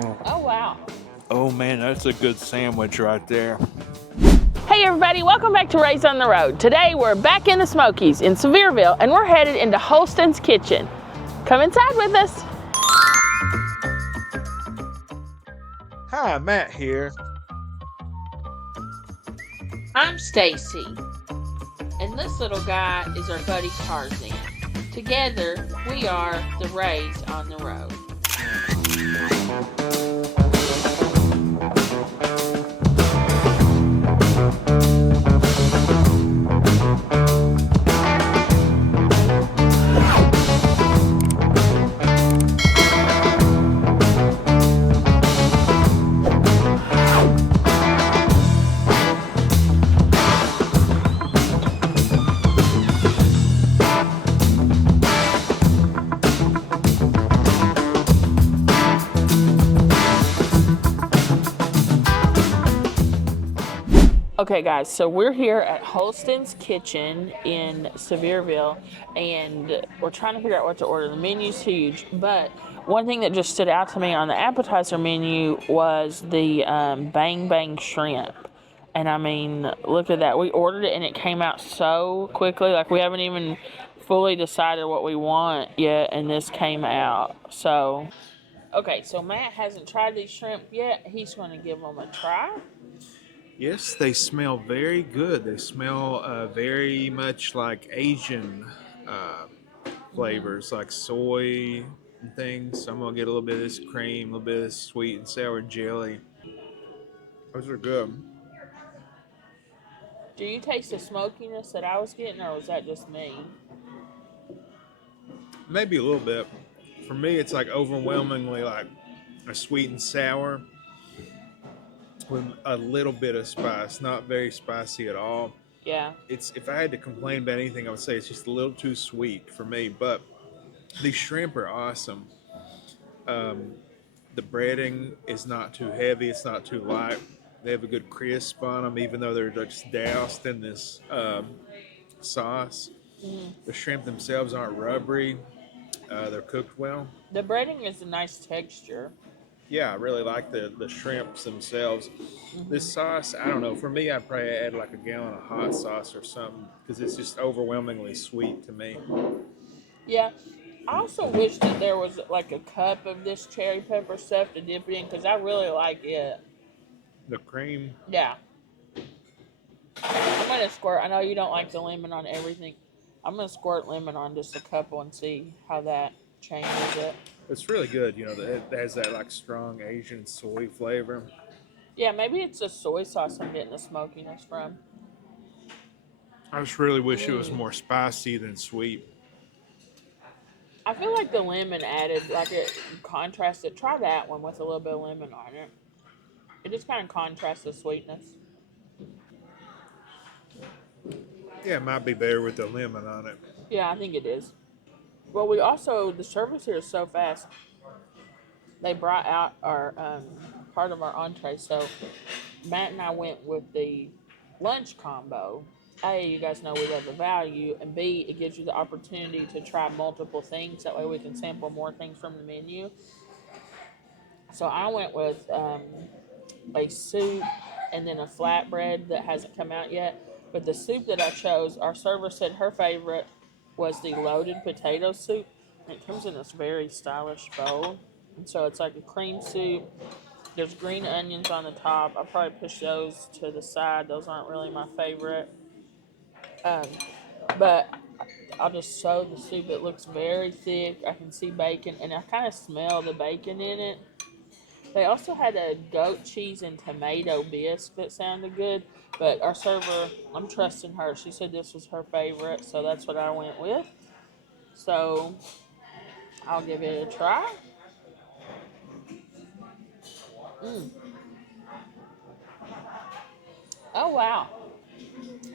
Oh, wow. Oh man, that's a good sandwich right there. Hey everybody, welcome back to Raised on the Road. Today we're back in the Smokies in Sevierville and we're headed into Holston's kitchen. Come inside with us. Hi, Matt here. I'm Staci, and this little guy is our buddy Tarzan. Together, we are the Raised on the Road. Okay guys, so we're here at Holston's Kitchen in Sevierville and we're trying to figure out what to order. The menu's huge, but one thing that just stood out to me on the appetizer menu was the bang bang shrimp. And I mean, look at that. We ordered it and it came out so quickly. Like we haven't even fully decided what we want yet and this came out. So, okay, so Matt hasn't tried these shrimp yet. He's going to give them a try. Yes, they smell very good. They smell very much like Asian flavors, like soy and things. So I'm gonna get a little bit of this cream, a little bit of this sweet and sour jelly. Those are good. Do you taste the smokiness that I was getting, or was that just me? Maybe a little bit. For me, it's like overwhelmingly like a sweet and sour with a little bit of spice. Not very spicy at all. Yeah. It's if I had to complain about anything, I would say it's just a little too sweet for me. But these shrimp are awesome. Um, the breading is not too heavy. It's not too light. They have a good crisp on them, even though they're just doused in this sauce. Mm. The shrimp themselves aren't rubbery. They're cooked well. The breading is a nice texture. Yeah, I really like the shrimps themselves. This sauce, I don't know. For me, I'd probably add like a gallon of hot sauce or something because it's just overwhelmingly sweet to me. Yeah. I also wish that there was like a cup of this cherry pepper stuff to dip it in because I really like it. The cream, Yeah. I'm going to squirt. I know you don't like the lemon on everything. I'm going to squirt lemon on just a couple and see how that changes it. it's really good. You know, it has that like strong Asian soy flavor. Yeah, maybe it's the soy sauce I'm getting the smokiness from. I just really wish it was more spicy than sweet. I feel like the lemon added, like it contrasted. Try that one with a little bit of lemon on it. It just kind of contrasts the sweetness. Yeah, it might be better with the lemon on it. Yeah, I think it is. Well, we also, the service here is so fast. They brought out our part of our entree. So Matt and I went with the lunch combo. A, you guys know we love the value, and B, it gives you the opportunity to try multiple things. That way we can sample more things from the menu. So I went with a soup and then a flatbread that hasn't come out yet. But the soup that I chose, our server said her favorite was the loaded potato soup. And it comes in this very stylish bowl. And so it's like a cream soup. There's green onions on the top. I'll probably push those to the side. Those aren't really my favorite. Um, but I'll just show the soup. It looks very thick. I can see bacon, and I kind of smell the bacon in it. They also had a goat cheese and tomato bisque that sounded good, but our server, I'm trusting her. She said this was her favorite, so that's what I went with. So I'll give it a try. Mm. Oh, wow.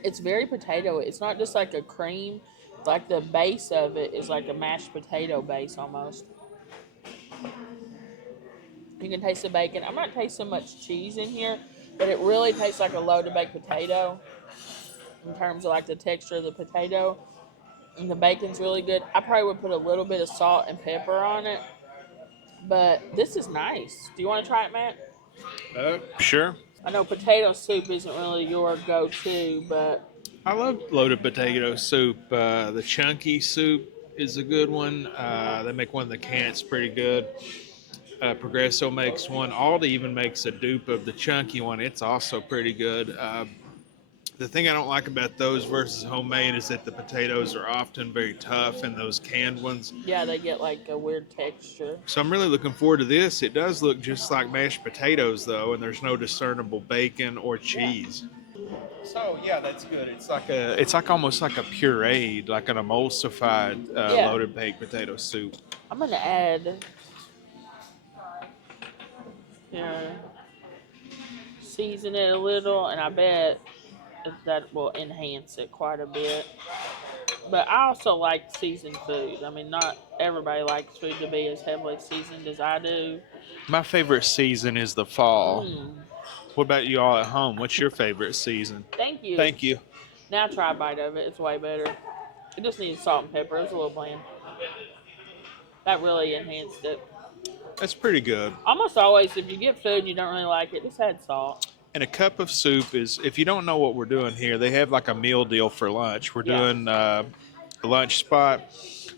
It's very potato. It's not just like a cream. Like the base of it is like a mashed potato base almost. You can taste the bacon. I'm not tasting much cheese in here, but it really tastes like a loaded baked potato in terms of like the texture of the potato. And the bacon's really good. I probably would put a little bit of salt and pepper on it But this is nice. Do you want to try it, Matt? Sure. I know potato soup isn't really your go-to, but I love loaded potato soup. The chunky soup is a good one. They make one in the cans pretty good. Progresso makes one. Aldi even makes a dupe of the chunky one. It's also pretty good. The thing I don't like about those versus homemade is that the potatoes are often very tough, and those canned ones. yeah, they get like a weird texture. So I'm really looking forward to this. It does look just like mashed potatoes though, and there's no discernible bacon or Yeah, cheese. So yeah, that's good. It's like almost like a pureed, like an emulsified yeah. loaded baked potato soup. I'm gonna add here, season it a little, and I bet that will enhance it quite a bit. But I also like seasoned food. I mean, not everybody likes food to be as heavily seasoned as I do. My favorite season is the fall. Mmm. What about you all at home? What's your favorite season? Thank you. Thank you. Now try a bite of it. It's way better. It just needs salt and pepper. It's a little bland. That really enhanced it. That's pretty good. Almost always, if you get food and you don't really like it, just add salt. And a cup of soup is, if you don't know what we're doing here, they have like a meal deal for lunch. We're Yeah. doing a lunch spot.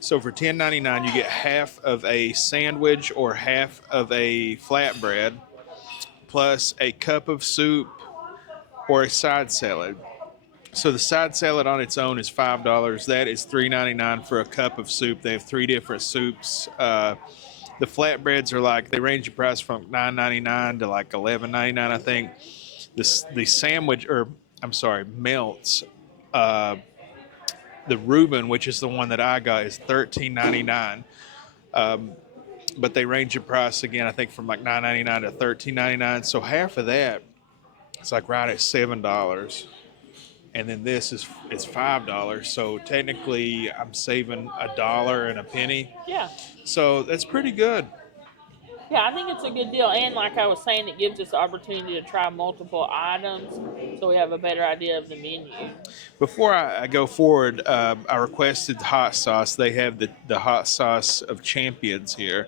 So for $10.99, you get half of a sandwich or half of a flatbread, plus a cup of soup or a side salad. So the side salad on its own is $5. That is $3.99 for a cup of soup. They have three different soups. The flatbreads are like they range in price from $9.99 to like $11.99, I think. The sandwich, or I'm sorry, melts. Uh, the Reuben, which is the one that I got, is $13.99. But they range in price again, I think, from like $9.99 to $13.99. So half of that, it's like right at $7. And then this is $5. So technically, I'm saving $1 and a penny. Yeah. So that's pretty good. Yeah, I think it's a good deal. And like I was saying, it gives us the opportunity to try multiple items so we have a better idea of the menu. Before I go forward, I requested hot sauce. They have the hot sauce of champions here.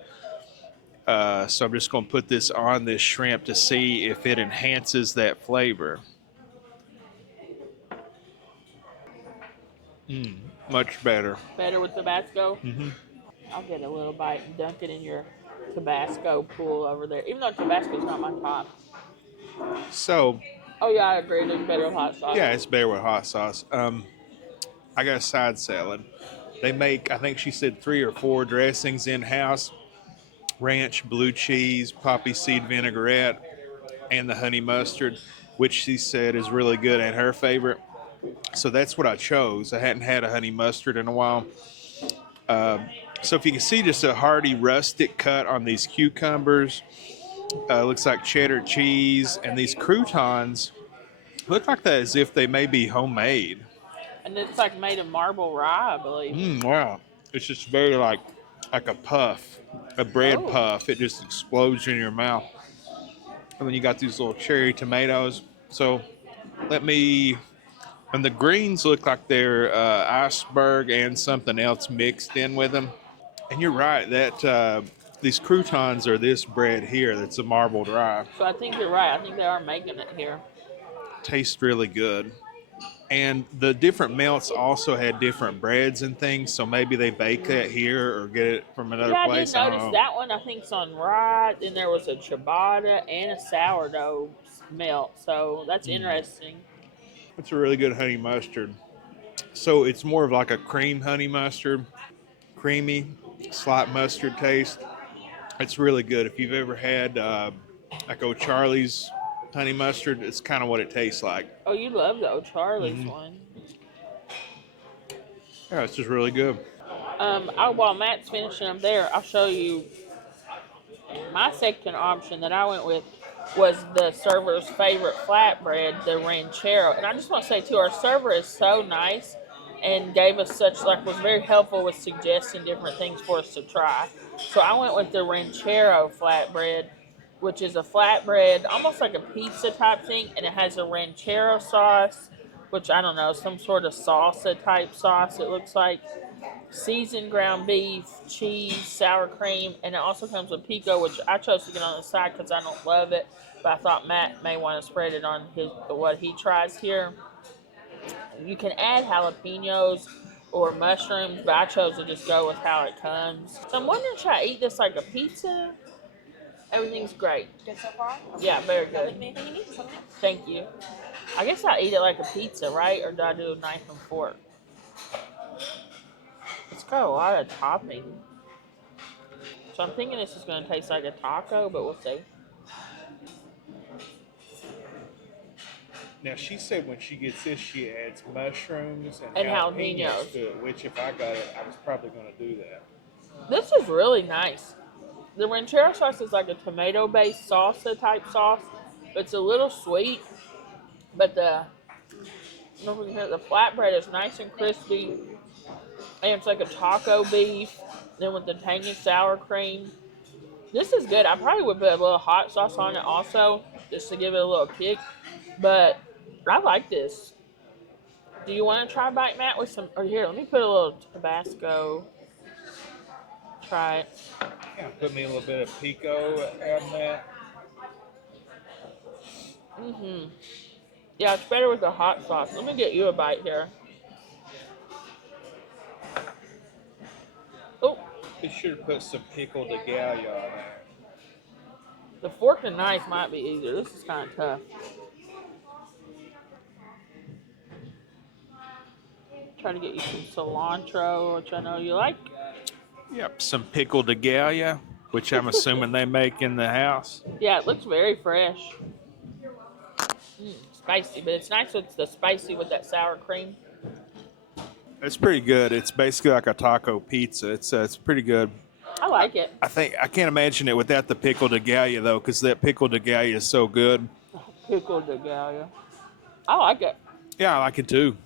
So I'm just going to put this on this shrimp to see if it enhances that flavor. Much better. Better with Tabasco? Hmm. I'll get a little bite and dunk it in your Tabasco pool over there. Even though Tabasco's not my top. So Oh, yeah, I agree. It's better with hot sauce. yeah, it's better with hot sauce. I got a side salad. They make, I think she said, 3 or 4 dressings in house: ranch, blue cheese, poppy seed vinaigrette, and the honey mustard, which she said is really good and her favorite. So that's what I chose. I hadn't had a honey mustard in a while. Uh, so if you can see just a hearty rustic cut on these cucumbers, looks like cheddar cheese, and these croutons look like that as if they may be homemade. And it's like made of marble rye, I believe. Wow, it's just very like a puff, a bread Oh. puff. It just explodes in your mouth, and then you got these little cherry tomatoes. So let me. And the greens look like they're iceberg and something else mixed in with them. And you're right that these croutons are this bread here that's a marbled rye. So I think you're right. I think they are making it here. Tastes really good. And the different melts also had different breads and things, so maybe they bake that here or get it from another Yeah, I did place. I don't notice know. that one. I think's on rye. Then there was a ciabatta and a sourdough melt. So that's interesting. It's a really good honey mustard. So it's more of like a cream honey mustard, creamy, slight mustard taste. It's really good. If you've ever had like O'Charlie's honey mustard, it's kind of what it tastes like. Oh, you love the O'Charlie's Mhm. one. Yeah, it's just really good. While Matt's finishing them there, I'll show you my second option that I went with was the server's favorite flatbread, the ranchero. And I just want to say too, our server is so nice and gave us such like was very helpful with suggesting different things for us to try. So I went with the ranchero flatbread, which is a flatbread almost like a pizza type thing, and it has a ranchero sauce, which I don't know, some sort of salsa type sauce it looks like. seasoned ground beef, cheese, sour cream, and it also comes with pico, which I chose to get on the side because I don't love it, but I thought Matt may want to spread it on his what he tries here. You can add jalapenos or mushrooms, but I chose to just go with how it comes. So I'm wondering, should I eat this like a pizza? Everything's great. Good so far? Okay. Yeah, very good. Anything you need? Just let me know. Thank you. I guess I eat it like a pizza, right? Or do I do a knife and fork? It's got a lot of topping. So I'm thinking this is going to taste like a taco, but we'll see. Now, she said when she gets this, she adds mushrooms And jalapenos jalapenos. to it, which if I got it, I was probably going to do that. This is really nice. The ranchero sauce is like a tomato-based salsa type sauce. It's a little sweet, but the flatbread is nice and crispy, and it's like a taco beef. Then with the tangy sour cream, this is good. I probably would put a little hot sauce on it also, just to give it a little kick. But I like this. Do you want to try Bite Matt with some? Or here, let me put a little Tabasco. Try it. Yeah, put me a little bit of pico on that. Yeah, it's better with the hot sauce. Let me get you a bite here. Oh, Be sure to put some pickle de gallo on there. the fork and knife might be easier. This is kind of tough. Try to get you some cilantro, which I know you like. Yep, some pickle de gallo, which I'm assuming they make in the house. Yeah, it looks very fresh. Spicy, but it's nice with the spicy with that sour cream. It's pretty good. It's basically like a taco pizza. It's pretty good. I like it. I can't imagine it without the pickle de gallo though, because that pickle de gallo is so good. Pickle de gallo. I like it. Yeah, I like it too.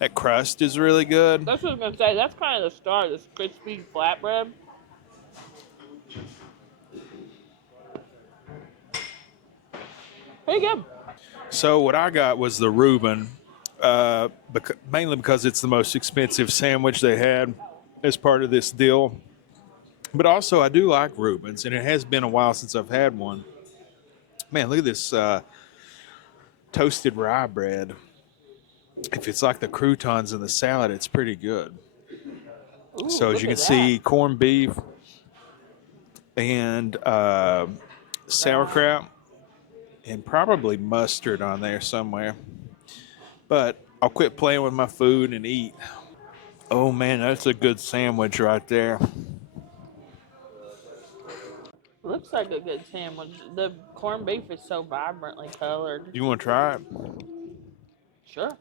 That crust is really good. That's what I was going to say. That's kind of the start of this crispy flatbread. Pretty good. So what I got was the Reuben, mainly because it's the most expensive sandwich they had as part of this deal. But also, I do like Reubens, and it has been a while since I've had one. Man, look at this toasted rye bread. If it's like the croutons in the salad, it's pretty good. Ooh, So as look you can at see, that. corned beef and sauerkraut and probably mustard on there somewhere. But I'll quit playing with my food and eat. Oh man, that's a good sandwich right there. Looks like a good sandwich. The corned beef is so vibrantly colored. You want to try it? Sure.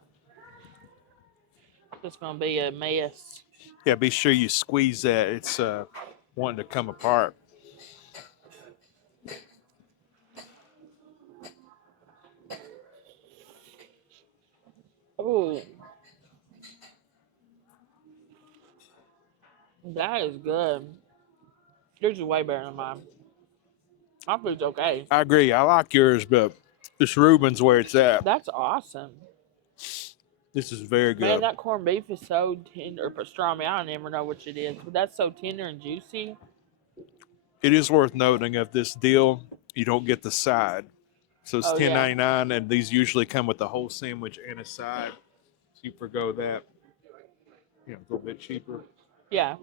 It's going to be a mess. Yeah, be sure you squeeze that. It's wanting to come apart. Ooh. That is good. Yours is way better than mine. My food's okay. I agree. I like yours, but this Reuben's where it's at. That's awesome. This is very good. Man, that corned beef is so tender. Or pastrami, I don't never know which it is. But that's so tender and juicy. It is worth noting of this deal, you don't get the side. So it's Oh, yeah. $10.99, and these usually come with the whole sandwich and a side. So you forgo that. A little bit cheaper. Yeah.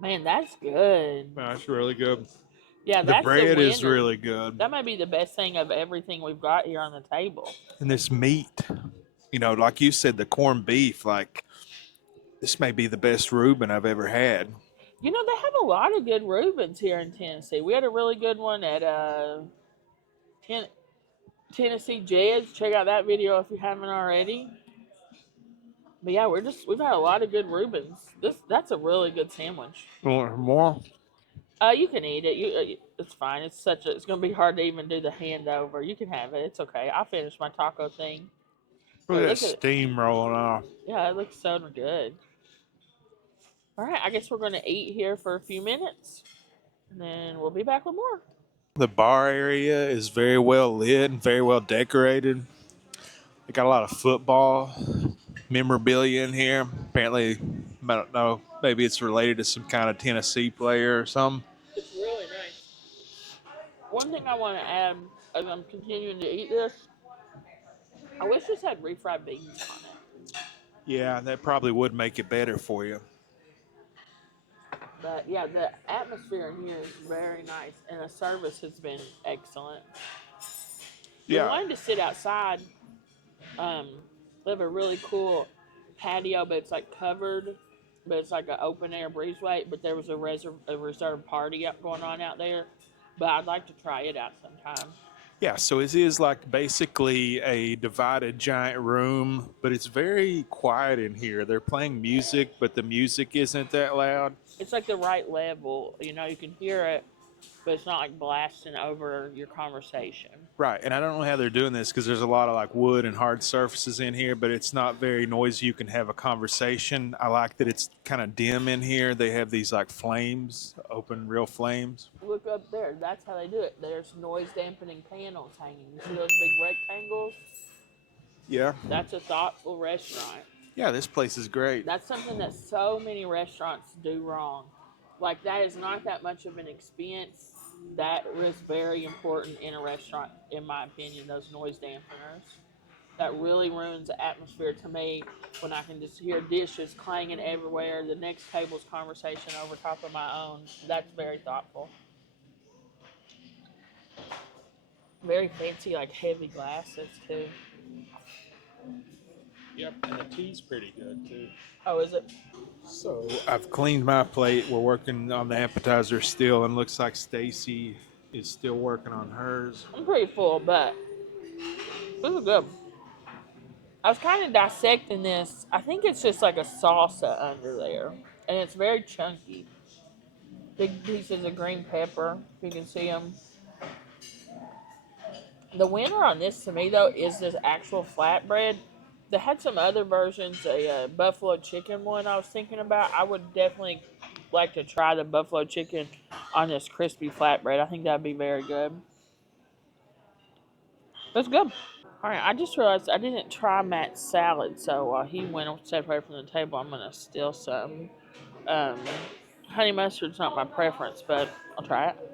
Man, that's good. Wow, that's really good. Yeah, The that's bread the is winner. really good. That might be the best thing of everything we've got here on the table. And this meat, like you said, the corned beef, like this may be the best Reuben I've ever had. They have a lot of good Reubens here in Tennessee. We had a really good one at Tennessee Jed's. Check out that video if you haven't already. But yeah, we've had a lot of good Reubens. That's a really good sandwich. You want more? You can eat it. It's fine. It's gonna be hard to even do the handover. You can have it. It's okay. I'll finish my taco thing. Look at that Look at it. steam rolling off. Yeah, it looks so good. All right, I guess we're gonna eat here for a few minutes, and then we'll be back with more. The bar area is very well lit and very well decorated. They got a lot of football memorabilia in here. Apparently, I don't know, maybe it's related to some kind of Tennessee player or something. It's really nice. One thing I want to add as I'm continuing to eat this, I wish this had refried beans on it. Yeah, that probably would make it better for you. But yeah, the atmosphere in here is very nice, and the service has been excellent. We Yeah. wanted to sit outside. They have a really cool patio, but it's like covered, but it's like an open air breezeway. But there was a reserved party going on out there. But I'd like to try it out sometime. Yeah, so it is like basically a divided giant room, but it's very quiet in here. They're playing music, but the music isn't that loud. It's like the right level. You know, you can hear it, but it's not like blasting over your conversation. Right, and I don't know how they're doing this because there's a lot of like wood and hard surfaces in here, but it's not very noisy. You can have a conversation. I like that it's kind of dim in here. They have these like flames, open real flames. Look up there. That's how they do it. There's noise dampening panels hanging. You see those big rectangles? Yeah. That's a thoughtful restaurant. Yeah, this place is great. That's something that so many restaurants do wrong. Like, that is not that much of an expense. That is very important in a restaurant, in my opinion, those noise dampeners. That really ruins the atmosphere to me when I can just hear dishes clanging everywhere, the next table's conversation over top of my own. That's very thoughtful. Very fancy, like heavy glasses, too. Yep, and the tea's pretty good, too. Oh, is it? So I've cleaned my plate. We're working on the appetizer still, and looks like Staci is still working on hers. I'm pretty full, but this is good. I was kind of dissecting this. I think it's just like a salsa under there, and it's very chunky. Big pieces of green pepper, if you can see them. The winner on this to me, though, is this actual flatbread. They had some other versions, a buffalo chicken one I was thinking about. I would definitely like to try the buffalo chicken on this crispy flatbread. I think that would be very good. That's good. All right, I just realized I didn't try Matt's salad, so while he went and stepped away from the table, I'm going to steal some. Honey mustard's not my preference, but I'll try it.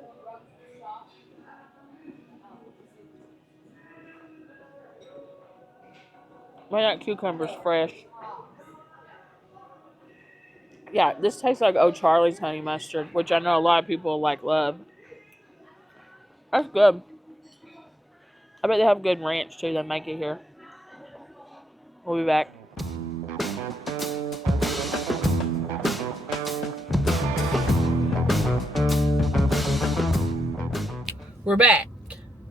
Man, that cucumber's fresh. Yeah, this tastes like O'Charlie's honey mustard, which I know a lot of people love. That's good. I bet they have good ranch too. They make it here. We'll be back. We're back.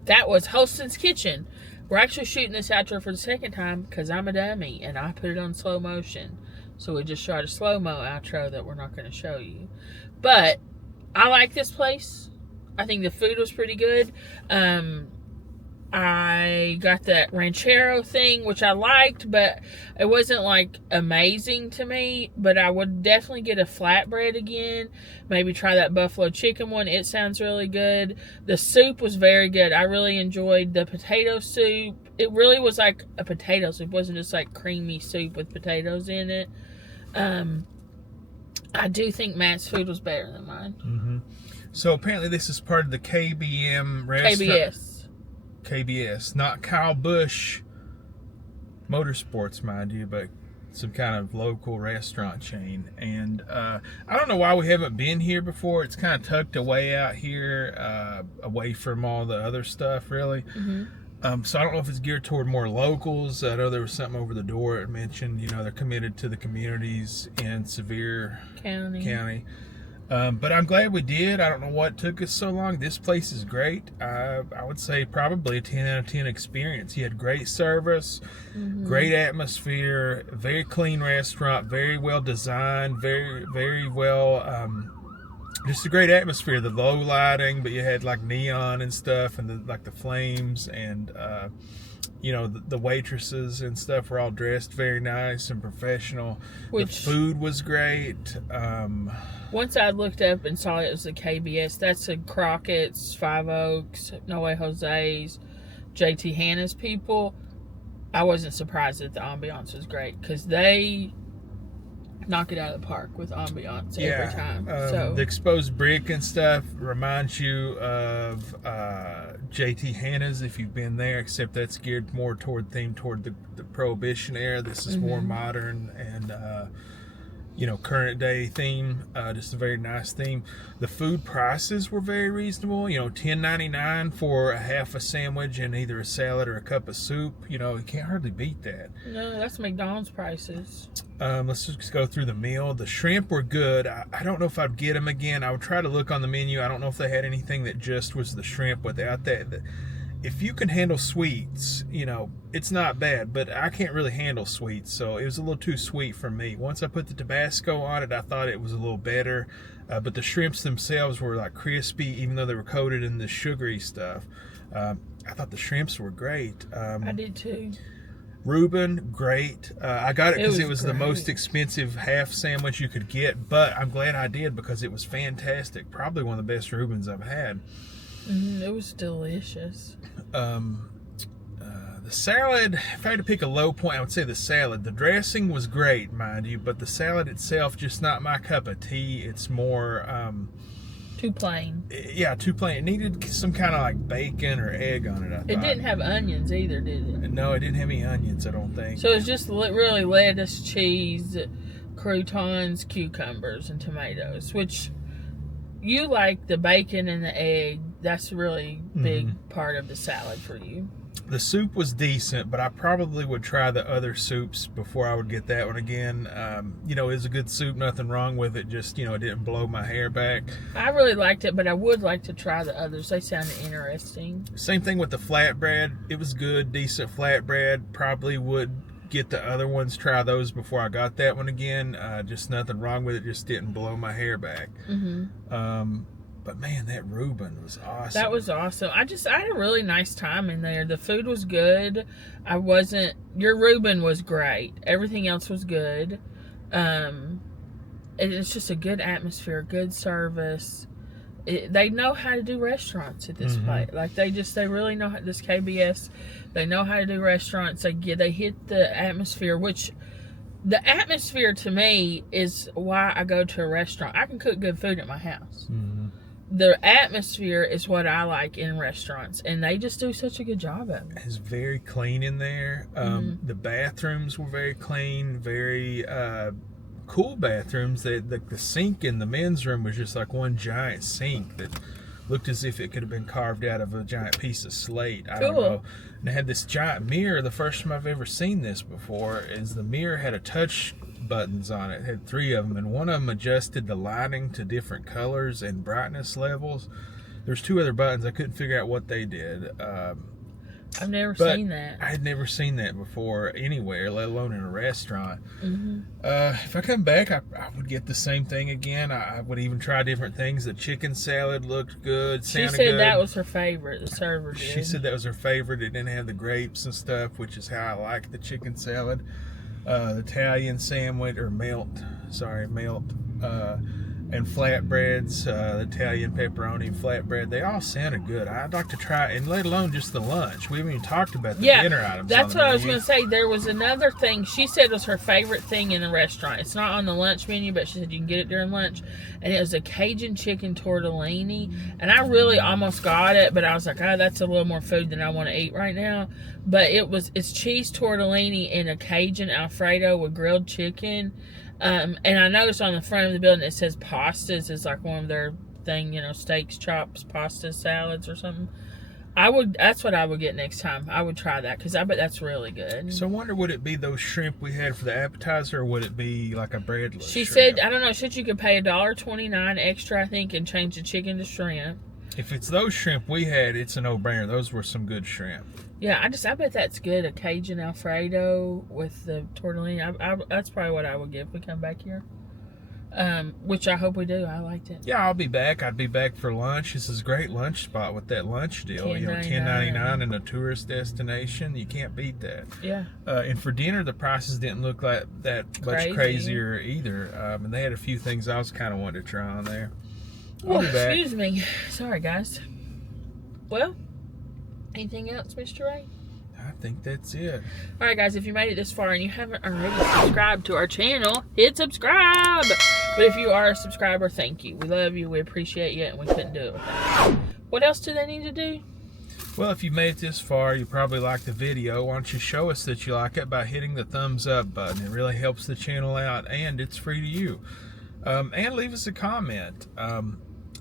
That was Holston's Kitchen. We're actually shooting this outro for the second time because I'm a dummy and I put it on slow motion. So we just shot a slow-mo outro that we're not going to show you. But I like this place. I think the food was pretty good. I got that ranchero thing, which I liked, but it wasn't like amazing to me. But I would definitely get a flatbread again. Maybe try that buffalo chicken one. It sounds really good. The soup was very good. I really enjoyed the potato soup. It really was like a potato soup. It wasn't just like creamy soup with potatoes in it. I do think Matt's food was better than mine. Mm-hmm. So apparently this is part of the KBM restaurant. KBS, not Kyle Busch Motorsports, mind you, but some kind of local restaurant chain. And I don't know why we haven't been here before. It's kind of tucked away out here, away from all the other stuff, really. Mm-hmm. So I don't know if it's geared toward more locals. I know there was something over the door that mentioned, they're committed to the communities in Sevier County. But I'm glad we did. I don't know what took us so long. This place is great. I would say probably a 10 out of 10 experience. He had great service, great atmosphere, very clean restaurant, very well designed, very, very well, just a great atmosphere. The low lighting, but you had like neon and stuff, and the flames, and the waitresses and stuff were all dressed very nice and professional. The food was great. Once I looked up and saw it was a KBS, that's a Crockett's, Five Oaks, No Way Jose's, JT Hanna's people. I wasn't surprised that the ambiance was great because they knock it out of the park with ambiance every time. So the exposed brick and stuff reminds you of JT Hanna's if you've been there, except that's geared more toward the Prohibition era. This is more modern and current day theme. Just a very nice theme. The food prices were very reasonable. $10.99 for a half a sandwich and either a salad or a cup of soup. You can't hardly beat that. no, that's McDonald's prices. Let's just go through the meal. The shrimp were good. I don't know if I'd get them again. I would try to look on the menu. I don't know if they had anything that just was the shrimp without that. If you can handle sweets, it's not bad, but I can't really handle sweets, so it was a little too sweet for me. Once I put the Tabasco on it, I thought it was a little better, but the shrimps themselves were like crispy, even though they were coated in the sugary stuff. I thought the shrimps were great. I did too. Reuben, great. I got it because it was the great. most expensive half sandwich you could get, but I'm glad I did because it was fantastic. Probably one of the best Reubens I've had. It was delicious. The salad, if I had to pick a low point, I would say the salad. The dressing was great, mind you, but the salad itself, just not my cup of tea. It's more... too plain. Yeah, too plain. It needed some kind of like bacon or egg on it, I thought. It didn't have onions either, did it? No, it didn't have any onions, I don't think. So it's just really lettuce, cheese, croutons, cucumbers, and tomatoes, which you like the bacon and the egg. That's a really big part of the salad for you. The soup was decent, but I probably would try the other soups before I would get that one again. It was a good soup, nothing wrong with it. Just, it didn't blow my hair back. I really liked it, but I would like to try the others. They sounded interesting. Same thing with the flatbread. It was good, decent flatbread. Probably would get the other ones, try those before I got that one again. Just nothing wrong with it. Just didn't blow my hair back. But man, that Reuben was awesome. That was awesome. I had a really nice time in there. The food was good. Your Reuben was great. Everything else was good. It's just a good atmosphere, good service. They know how to do restaurants at this place. Like they really know how, this KBS, they know how to do restaurants. They hit the atmosphere, which the atmosphere to me is why I go to a restaurant. I can cook good food at my house. The atmosphere is what I like in restaurants, and they just do such a good job of it. It's very clean in there. The bathrooms were very clean, very cool bathrooms. The sink in the men's room was just like one giant sink that looked as if it could have been carved out of a giant piece of slate. I don't know. And it had this giant mirror. The first time I've ever seen this before is the mirror had a touch buttons on it. It had 3 of them, and one of them adjusted the lighting to different colors and brightness levels. There's 2 other buttons. I couldn't figure out what they did. I've never seen that. I had never seen that before anywhere, let alone in a restaurant. If I come back, I would get the same thing again. I would even try different things. The chicken salad looked good, sounded good. She said that was her favorite. The server did. She said that was her favorite. It didn't have the grapes and stuff, which is how I like the chicken salad. The Italian sandwich, or melt, and flatbreads, the Italian pepperoni flatbread, they all sounded good. I'd like to try, and let alone just the lunch. We haven't even talked about the dinner items. That's what I was going to say. There was another thing she said was her favorite thing in the restaurant. It's not on the lunch menu, but she said you can get it during lunch. And it was a Cajun chicken tortellini. And I really almost got it, but I was like, that's a little more food than I want to eat right now. But it's cheese tortellini and a Cajun Alfredo with grilled chicken. And I noticed on the front of the building it says pastas is like one of their thing, steaks, chops, pasta, salads or something. That's what I would get next time. I would try that because I bet that's really good. So I wonder, would it be those shrimp we had for the appetizer, or would it be like a breadless She shrimp? said, I don't know, she said you could pay $1.29 extra, I think, and change the chicken to shrimp. If it's those shrimp we had, it's a no-brainer. Those were some good shrimp. Yeah, I bet that's good. A Cajun Alfredo with the tortellini. That's probably what I would get if we come back here. Which I hope we do. I liked it. Yeah, I'll be back. I'd be back for lunch. This is a great lunch spot with that lunch deal. $10.99 in a tourist destination. You can't beat that. Yeah. And for dinner, the prices didn't look like that much crazier either. And they had a few things I was kind of wanting to try on there. I'll be back. Excuse me. Sorry, guys. Well, anything else, Mr. Ray? I think that's it. All right, guys, if you made it this far and you haven't already subscribed to our channel, hit subscribe. But if you are a subscriber, thank you. We love you. We appreciate you, and we couldn't do it without you. What else do they need to do? Well, if you made it this far, you probably like the video. Why don't you show us that you like it by hitting the thumbs up button? It really helps the channel out, and it's free to you. And leave us a comment.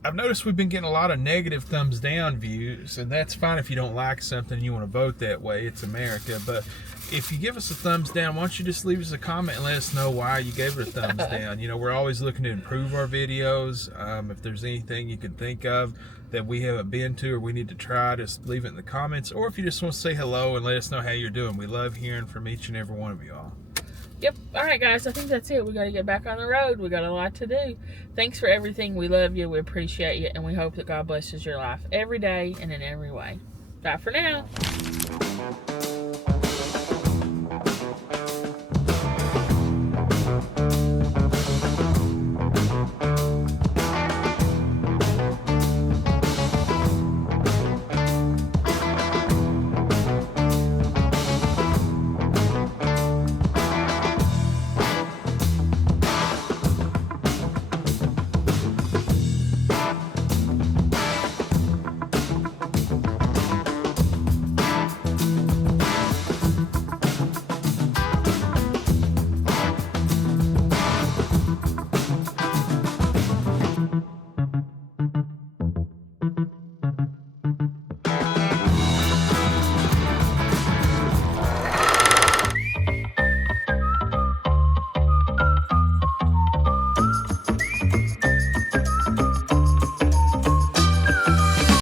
I've noticed we've been getting a lot of negative thumbs down views, and that's fine if you don't like something and you want to vote that way. It's America. But if you give us a thumbs down, why don't you just leave us a comment and let us know why you gave it a thumbs down. You know, we're always looking to improve our videos. If there's anything you can think of that we haven't been to or we need to try, just leave it in the comments. Or if you just want to say hello and let us know how you're doing. We love hearing from each and every one of you all. Yep. All right, guys. I think that's it. We got to get back on the road. We got a lot to do. Thanks for everything. We love you. We appreciate you. And we hope that God blesses your life every day and in every way. Bye for now.